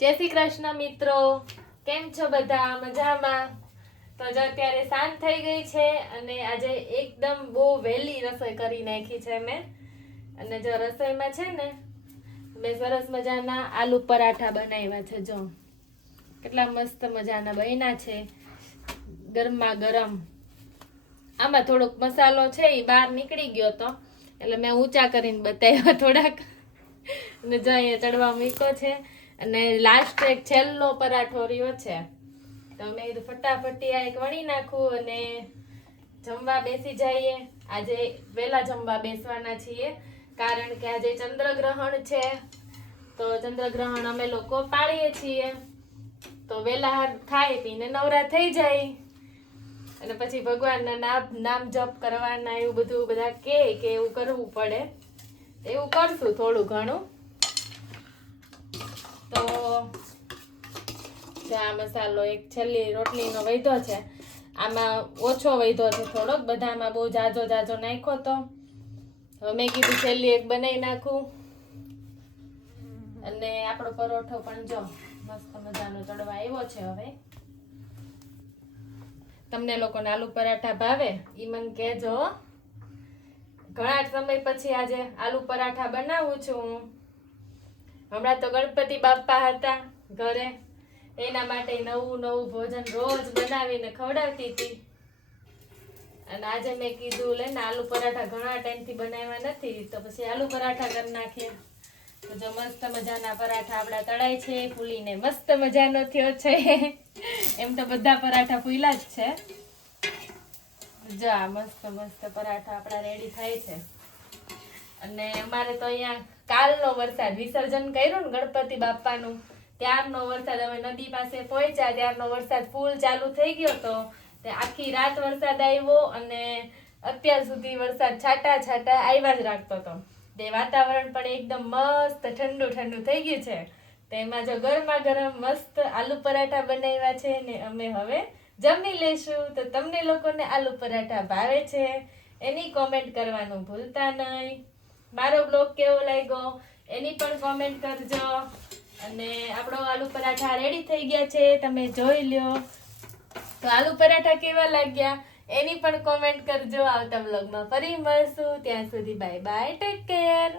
જય શ્રી કૃષ્ણ મિત્રો, કેમ છો બધા? મજામાં? તો જો અત્યારે સાંજ થઈ ગઈ છે અને આજે એકદમ બહુ વહેલી રસોઈ કરી નાખી છે મેં. અને જો રસોઈમાં છે ને મેં સરસ મજાના આલુ પરાઠા બનાવ્યા છે. જો કેટલા મસ્ત મજાના બન્યા છે, ગરમા ગરમ. આમાં થોડોક મસાલો છે એ બહાર નીકળી ગયો તો એટલે મેં ઊંચા કરીને બતાવ્યા થોડાક. અને જો અહીંયા ચડવા મૂક્યો છે અને લાસ્ટ એક છેલ્લો પરાઠો રહ્યો છે. તો મેં કીધું ફટાફટી આ એક વણી નાખું અને જમવા બેસી જઈએ. આજે વહેલા જમવા બેસવાના છીએ કારણ કે આજે ચંદ્રગ્રહણ છે. તો ચંદ્રગ્રહણ અમે લોકો પાળીએ છીએ, તો વહેલા ખાઈ પીને નવરા થઈ જાય અને પછી ભગવાનના નામ જપ કરવાના એવું બધું બધા કે એવું કરવું પડે. એવું કરશું થોડું ઘણું. તો આ મસાલો એક છેલ્લી રોટલીનો વૈધો છે, આમાં ઓછો વૈધો છે થોડોક, બધામાં બહુ જાજો નાખ્યો તો હવે મેં કીધું છેલ્લી એક બનાવી નાખું. અને આપણો પરોઠો પણ જો મસ્ત મજાનો ચડવા આવ્યો છે. હવે તમને લોકોને આલુ પરાઠા ભાવે ઈ મને કહેજો. ઘણા સમય પછી આજે આલુ પરાઠા બનાવું છું હું. હમણાં તો ગણપતિ બાપ્પા હતા ઘરે, એના માટે નવું ભોજન રોજ બનાવીને ખવડાવતી હતી. અને આજે મેં કીધું લઈને આલુ પરાઠા ઘણા ટાઈમથી બનાવ્યા નથી, તો પછી આલુ પરાઠા કરી નાખીએ. તો જો મસ્ત મજાના પરાઠા આપણા તળાય છે, ફૂલીને મસ્ત મજાનો થયો છે. એમ તો બધા પરાઠા ફૂલા જ છે. જો આ મસ્ત પરાઠા આપણા રેડી થાય છે. અને અમારે તો અહીંયા કાલનો વરસાદ, વિસર્જન કર્યું ને ગણપતિ બાપ્પાનું, ત્યારનો વરસાદ. અમે નદી પાસે પહોંચ્યા ત્યારનો વરસાદ ફૂલ ચાલુ થઈ ગયો તો તે આખી રાત વરસાદ આવ્યો અને અત્યાર સુધી વરસાદ છાંટા આવ્યા જ રાખતો હતો. તે વાતાવરણ પણ એકદમ મસ્ત ઠંડુ થઈ ગયું છે. તેમાં જો ગરમા ગરમ મસ્ત આલુ પરાઠા બનાવ્યા છે ને અમે હવે જમી લેશું. તો તમને લોકોને આલુ પરાઠા ભાવે છે એની કોમેન્ટ કરવાનું ભૂલતા નહીં. મારો બ્લોગ કેવો લાગ્યો એની પણ કોમેન્ટ કરજો. અને આપણો આલુ પરાઠા રેડી થઈ ગયા છે, તમે જોઈ લ્યો. તો આલુ પરાઠા કેવા લાગ્યા એની પણ કોમેન્ટ કરજો. આવતા બ્લોગમાં ફરી મળશું, ત્યાં સુધી બાય બાય, ટેક કેર.